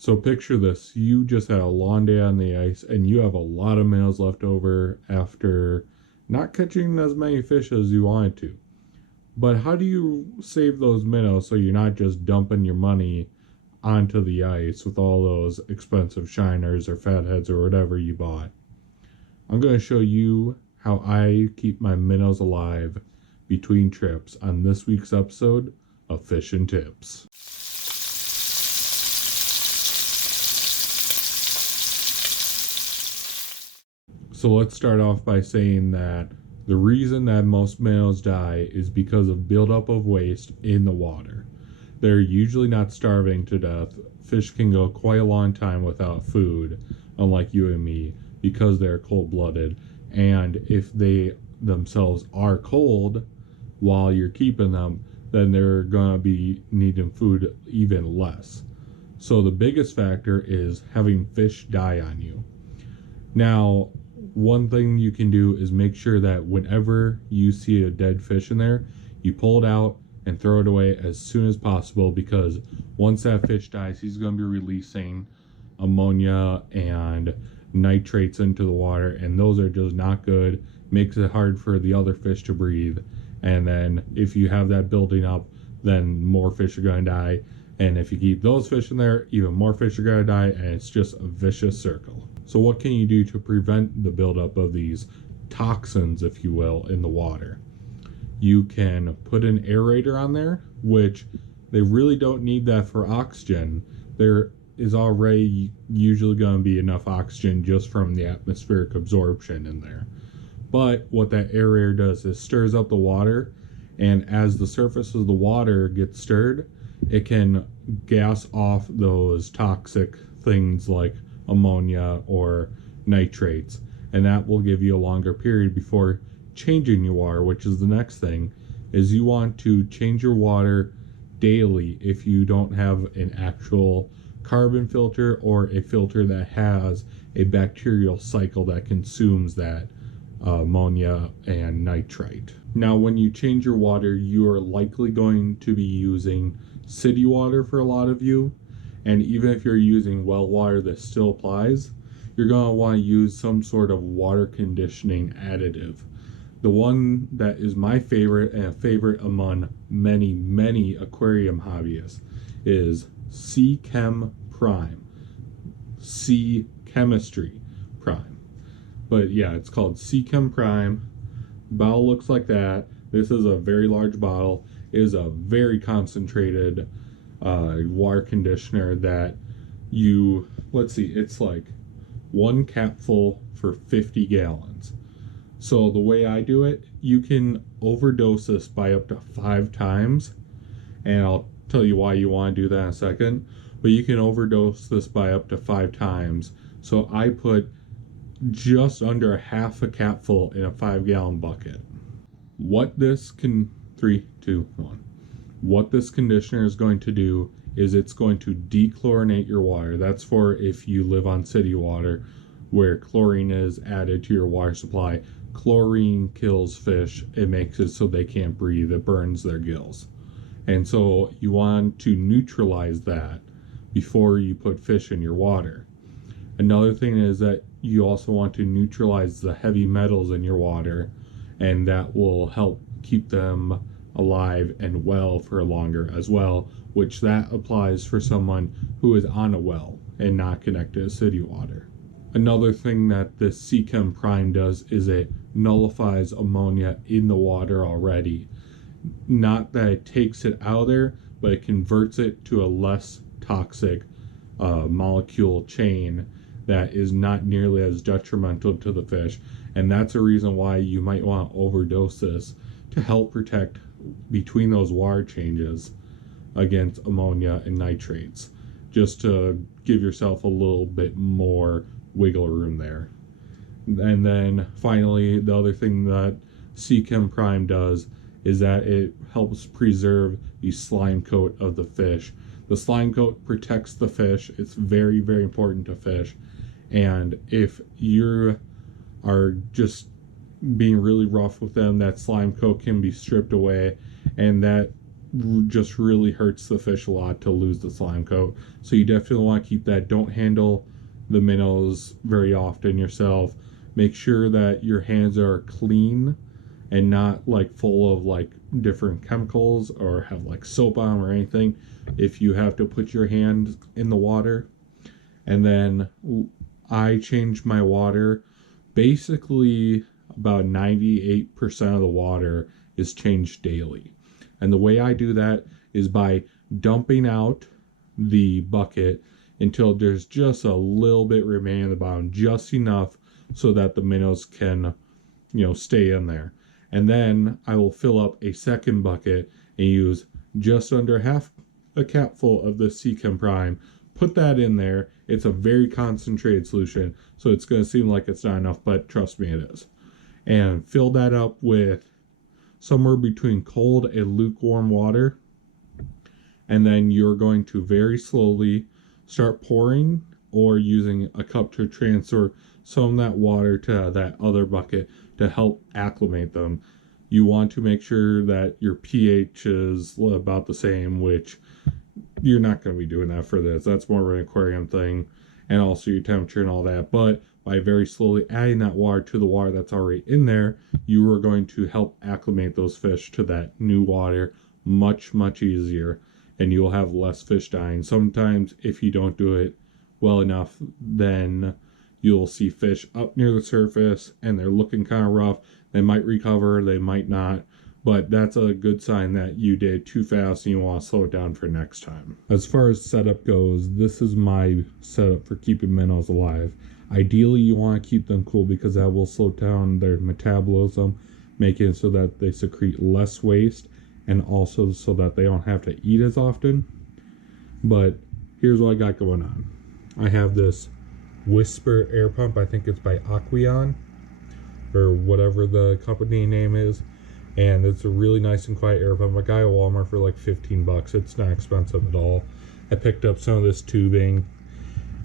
So picture this. You just had a long day on the ice and you have a lot of minnows left over after not catching as many fish as you wanted to. But how do you save those minnows so you're not just dumping your money onto the ice with all those expensive shiners or fatheads or whatever you bought? I'm going to show you how I keep my minnows alive between trips on this week's episode of Fish and Tips. So let's start off by saying that the reason that most minnows die is because of buildup of waste in the water. They're usually not starving to death. Fish can go quite a long time without food, unlike you and me, because they're cold-blooded. And if they themselves are cold while you're keeping them, then they're going to be needing food even less. So the biggest factor is having fish die on you. Now, one thing you can do is make sure that whenever you see a dead fish in there, you pull it out and throw it away as soon as possible, because once that fish dies, he's going to be releasing ammonia and nitrates into the water, and those are just not good. Makes it hard for the other fish to breathe, and then if you have that building up, then more fish are going to die, and if you keep those fish in there, even more fish are going to die, and it's just a vicious circle. So what can you do to prevent the buildup of these toxins, if you will, in the water? You can put an aerator on there, which they really don't need that for oxygen. There is already usually going to be enough oxygen just from the atmospheric absorption in there. But what that aerator does is stirs up the water, and as the surface of the water gets stirred, it can gas off those toxic things like ammonia or nitrates, and that will give you a longer period before changing your water, which is the next thing. Is you want to change your water daily if you don't have an actual carbon filter or a filter that has a bacterial cycle that consumes that ammonia and nitrite. Now, when you change your water, you are likely going to be using city water for a lot of you. And even if you're using well water, that still applies. You're going to want to use some sort of water conditioning additive. The one that is my favorite, and a favorite among many, many aquarium hobbyists, is Sea Chem Prime. Sea Chemistry Prime. But yeah, it's called Sea Chem Prime. Bottle looks like that. This is a very large bottle. It is a very concentrated water conditioner that it's like one capful for 50 gallons. So the way I do it, you can overdose this by up to 5 times, and I'll tell you why you want to do that in a second, but you can overdose this by up to 5 times. So I put just under a half a capful in a 5-gallon bucket. What this conditioner is going to do is it's going to dechlorinate your water. That's for if you live on city water where chlorine is added to your water supply. Chlorine kills fish. It makes it so they can't breathe. It burns their gills. And so you want to neutralize that before you put fish in your water. Another thing is that you also want to neutralize the heavy metals in your water, and that will help keep them alive and well for longer as well, which that applies for someone who is on a well and not connected to city water. Another thing that this Sea Chem Prime does is it nullifies ammonia in the water already. Not that it takes it out of there, but it converts it to a less toxic molecule chain that is not nearly as detrimental to the fish. And that's a reason why you might want to overdose this to help protect between those water changes against ammonia and nitrates, just to give yourself a little bit more wiggle room there. And then finally, the other thing that Sea Chem Prime does is that it helps preserve the slime coat of the fish. The slime coat protects the fish. It's very, very important to fish. And if you are just being really rough with them, that slime coat can be stripped away, and that just really hurts the fish a lot to lose the slime coat. So you definitely want to keep that. Don't handle the minnows very often yourself. Make sure that your hands are clean and not like full of like different chemicals or have like soap on or anything if you have to put your hand in the water. And then I change my water. Basically about 98% of the water is changed daily. And the way I do that is by dumping out the bucket until there's just a little bit remaining at the bottom, just enough so that the minnows can, stay in there. And then I will fill up a second bucket and use just under half a capful of the Sea Chem Prime. Put that in there. It's a very concentrated solution, so it's going to seem like it's not enough, but trust me, it is. And fill that up with somewhere between cold and lukewarm water. And then you're going to very slowly start pouring or using a cup to transfer some of that water to that other bucket to help acclimate them. You want to make sure that your pH is about the same, which you're not going to be doing that for this. That's more of an aquarium thing, and also your temperature and all that. But by very slowly adding that water to the water that's already in there, you are going to help acclimate those fish to that new water much, much easier, and you'll have less fish dying. Sometimes if you don't do it well enough, then you'll see fish up near the surface and they're looking kind of rough. They might recover, they might not, but that's a good sign that you did too fast and you want to slow it down for next time. As far as setup goes, this is my setup for keeping minnows alive. Ideally, you want to keep them cool because that will slow down their metabolism, making it so that they secrete less waste and also so that they don't have to eat as often. But here's what I got going on. I have this Whisper air pump. I think it's by Aqueon or whatever the company name is. And it's a really nice and quiet air pump. I got it at Walmart for like $15. It's not expensive at all. I picked up some of this tubing,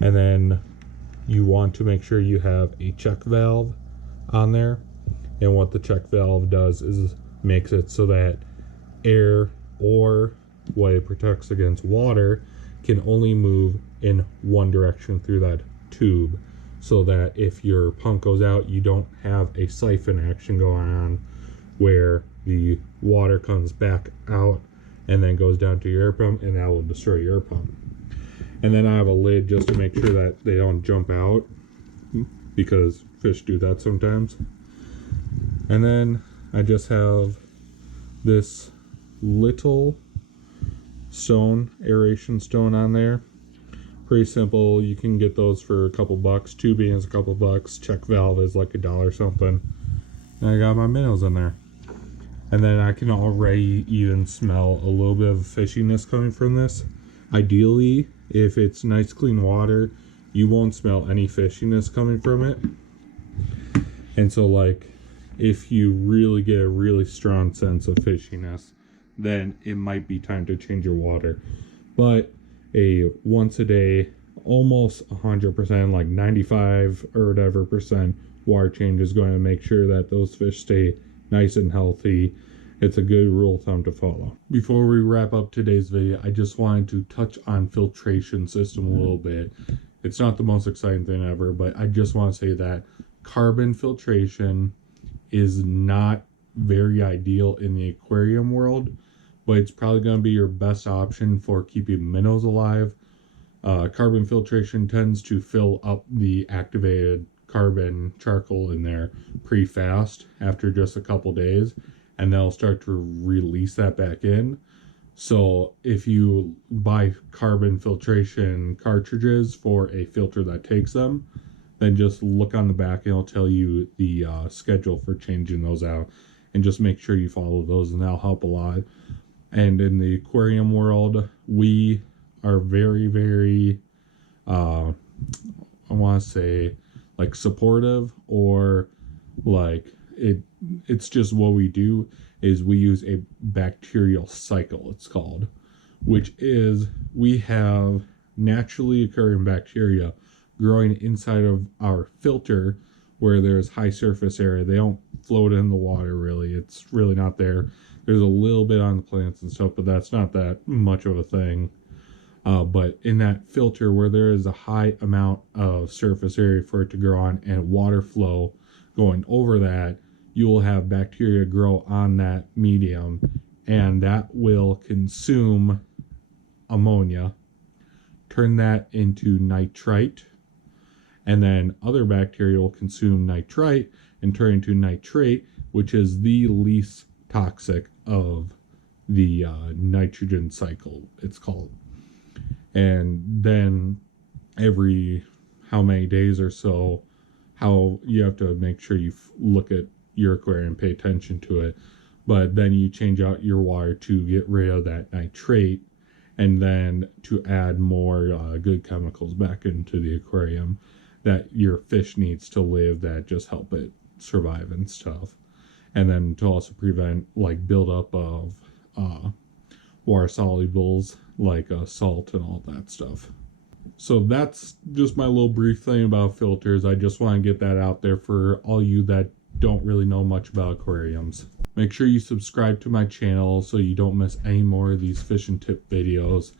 and then you want to make sure you have a check valve on there. And what the check valve does is makes it so that air, or what it protects against water, can only move in one direction through that tube, so that if your pump goes out, you don't have a siphon action going on where the water comes back out and then goes down to your air pump, and that will destroy your pump. And then I have a lid just to make sure that they don't jump out, because fish do that sometimes. And then I just have this little stone, aeration stone on there. Pretty simple. You can get those for a couple bucks. Tubing is a couple bucks. Check valve is like $1 something. And I got my minnows in there. And then I can already even smell a little bit of fishiness coming from this. Ideally, if it's nice clean water, you won't smell any fishiness coming from it. And so like, if you really get a really strong sense of fishiness, then it might be time to change your water. But a once a day, almost 100%, like 95 or whatever percent water change is going to make sure that those fish stay nice and healthy. It's a good rule of thumb to follow. Before we wrap up today's video, I just wanted to touch on filtration system a little bit. It's not the most exciting thing ever, but I just want to say that carbon filtration is not very ideal in the aquarium world, but it's probably going to be your best option for keeping minnows alive. Carbon filtration tends to fill up the activated carbon charcoal in there pretty fast after just a couple days, and they'll start to release that back in. So if you buy carbon filtration cartridges for a filter that takes them, then just look on the back and it'll tell you the schedule for changing those out, and just make sure you follow those, and that'll help a lot. And in the aquarium world, we are very, very, I want to say, like supportive, or like it's just what we do is we use a bacterial cycle, it's called, which is we have naturally occurring bacteria growing inside of our filter where there's high surface area. They don't float in the water really. It's really not there. There's a little bit on the plants and stuff, but that's not that much of a thing. But in that filter where there is a high amount of surface area for it to grow on and water flow going over that, you will have bacteria grow on that medium, and that will consume ammonia, turn that into nitrite, and then other bacteria will consume nitrite and turn into nitrate, which is the least toxic of the nitrogen cycle, it's called. And then every how many days or so, how you have to make sure you look at your aquarium, pay attention to it, but then you change out your water to get rid of that nitrate, and then to add more good chemicals back into the aquarium that your fish needs to live, that just help it survive and stuff. And then to also prevent like buildup of water solubles like salt and all that stuff. So that's just my little brief thing about filters. I just want to get that out there for all you that don't really know much about aquariums. Make sure you subscribe to my channel so you don't miss any more of these fishing tip videos.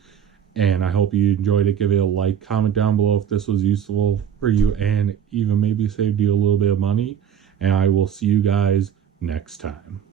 And I hope you enjoyed it. Give it a like, comment down below if this was useful for you, and even maybe saved you a little bit of money. And I will see you guys next time.